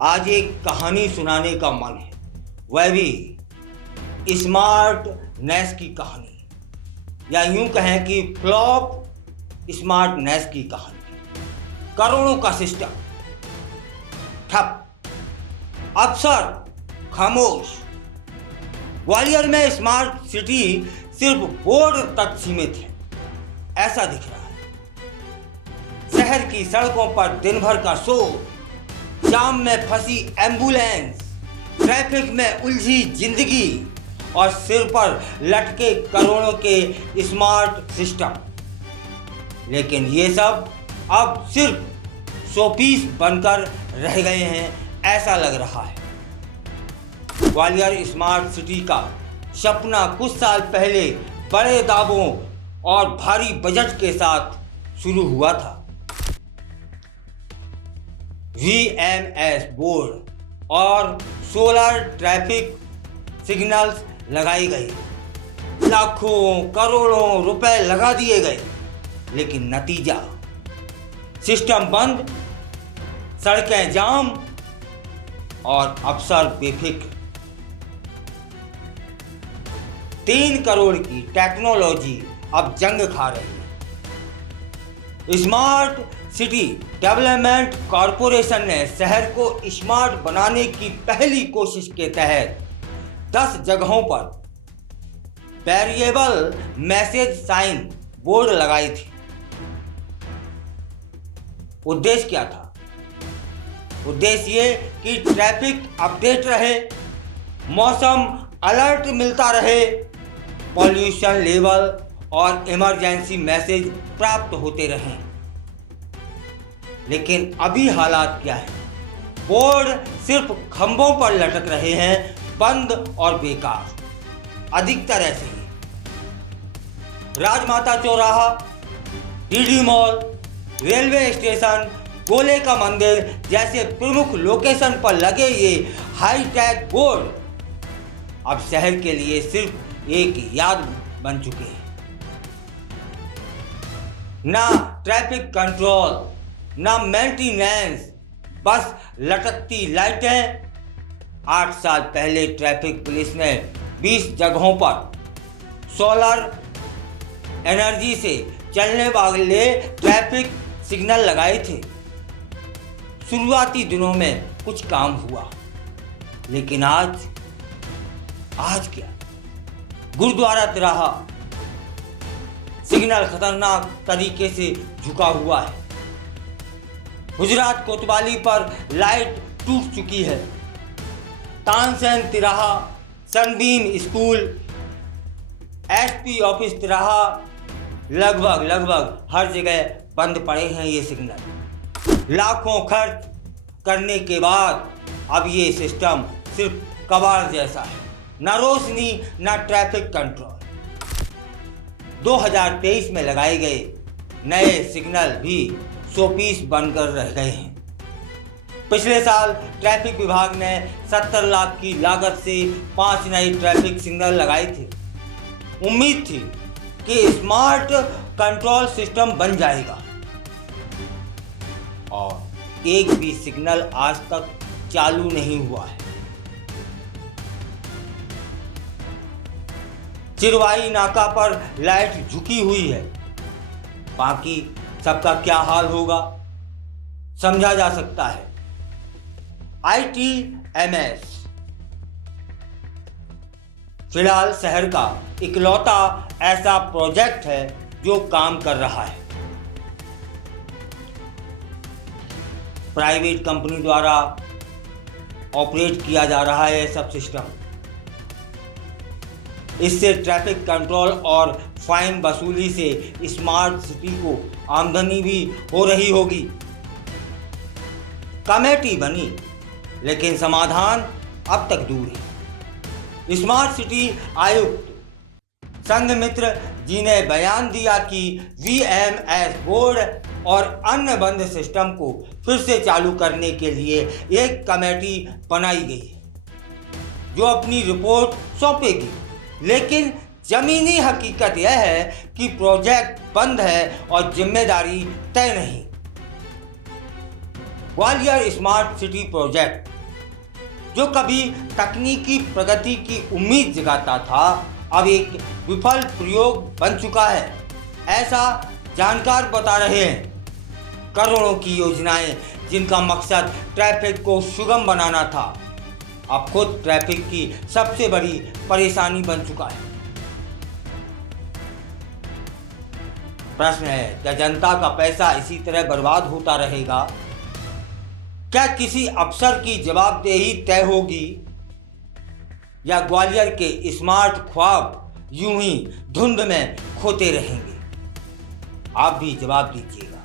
आज एक कहानी सुनाने का मन है, वह भी स्मार्टनेस की कहानी, या यूं कहें कि फ्लॉप स्मार्टनेस की कहानी। करोड़ों का सिस्टम ठप, अफसर खामोश। ग्वालियर में स्मार्ट सिटी सिर्फ बोर्ड तक सीमित है, ऐसा दिख रहा है। शहर की सड़कों पर दिन भर का शोर, जाम में फंसी एम्बुलेंस, ट्रैफिक में उलझी जिंदगी और सिर पर लटके करोड़ों के स्मार्ट सिस्टम। लेकिन ये सब अब सिर्फ शोपीस बनकर रह गए हैं, ऐसा लग रहा है। ग्वालियर स्मार्ट सिटी का सपना कुछ साल पहले बड़े दावों और भारी बजट के साथ शुरू हुआ था। VMS बोर्ड और सोलर ट्रैफिक सिग्नल्स लगाई गई, लाखों करोड़ों रुपए लगा दिए गए, लेकिन नतीजा सिस्टम बंद, सड़कें जाम और अफसर बेफिक्र। 3 करोड़ की टेक्नोलॉजी अब जंग खा रही है। स्मार्ट सिटी डेवलपमेंट कॉरपोरेशन ने शहर को स्मार्ट बनाने की पहली कोशिश के तहत 10 जगहों पर वेरिएबल मैसेज साइन बोर्ड लगाई थी। उद्देश्य क्या था? उद्देश्य ये कि ट्रैफिक अपडेट रहे, मौसम अलर्ट मिलता रहे, पॉल्यूशन लेवल और इमरजेंसी मैसेज प्राप्त होते रहें। लेकिन अभी हालात क्या है? बोर्ड सिर्फ खंभों पर लटक रहे हैं, बंद और बेकार। अधिकतर ऐसे ही राजमाता चौराहा, डीडी मॉल, रेलवे स्टेशन, गोले का मंदिर जैसे प्रमुख लोकेशन पर लगे ये हाईटेक बोर्ड अब शहर के लिए सिर्फ एक याद बन चुके हैं। ना ट्रैफिक कंट्रोल, ना मेंटेनेंस, बस लटकती लाइटें। 8 साल पहले ट्रैफिक पुलिस ने 20 जगहों पर सोलर एनर्जी से चलने वाले ट्रैफिक सिग्नल लगाए थे। शुरुआती दिनों में कुछ काम हुआ, लेकिन आज क्या? गुरुद्वारा तिराहा सिग्नल खतरनाक तरीके से झुका हुआ है। गुजरात कोतवाली पर लाइट टूट चुकी है। तानसेन तिराहा, सनबीम स्कूल, SP ऑफिस तिराहा, लगभग हर जगह बंद पड़े हैं ये सिग्नल। लाखों खर्च करने के बाद अब ये सिस्टम सिर्फ कबाड़ जैसा है, ना रोशनी ना ट्रैफिक कंट्रोल। 2023 में लगाए गए नए सिग्नल भी शोपीस बनकर रह गए हैं। पिछले साल ट्रैफिक विभाग ने 70 लाख की लागत से 5 नए ट्रैफिक सिग्नल लगाए थे। उम्मीद थी कि स्मार्ट कंट्रोल सिस्टम बन जाएगा, और एक भी सिग्नल आज तक चालू नहीं हुआ है। चिरवाई नाका पर लाइट झुकी हुई है, बाकी सबका क्या हाल होगा समझा जा सकता है। ITMS फिलहाल शहर का इकलौता ऐसा प्रोजेक्ट है जो काम कर रहा है। प्राइवेट कंपनी द्वारा ऑपरेट किया जा रहा है सब सिस्टम। इससे ट्रैफिक कंट्रोल और फाइन वसूली से स्मार्ट सिटी को आमदनी भी हो रही होगी। कमेटी बनी, लेकिन समाधान अब तक दूर है। स्मार्ट सिटी आयुक्त संघमित्र जी ने बयान दिया कि VMS बोर्ड और अन्य बंद सिस्टम को फिर से चालू करने के लिए एक कमेटी बनाई गई है, जो अपनी रिपोर्ट सौंपेगी। लेकिन जमीनी हकीकत यह है कि प्रोजेक्ट बंद है और जिम्मेदारी तय नहीं। ग्वालियर स्मार्ट सिटी प्रोजेक्ट, जो कभी तकनीकी प्रगति की उम्मीद जगाता था, अब एक विफल प्रयोग बन चुका है, ऐसा जानकार बता रहे हैं। करोड़ों की योजनाएं जिनका मकसद ट्रैफिक को सुगम बनाना था, अब खुद ट्रैफिक की सबसे बड़ी परेशानी बन चुका है। प्रश्न है, क्या जनता का पैसा इसी तरह बर्बाद होता रहेगा? क्या किसी अफसर की जवाबदेही तय होगी, या ग्वालियर के स्मार्ट ख्वाब यूं ही धुंध में खोते रहेंगे? आप भी जवाब दीजिएगा।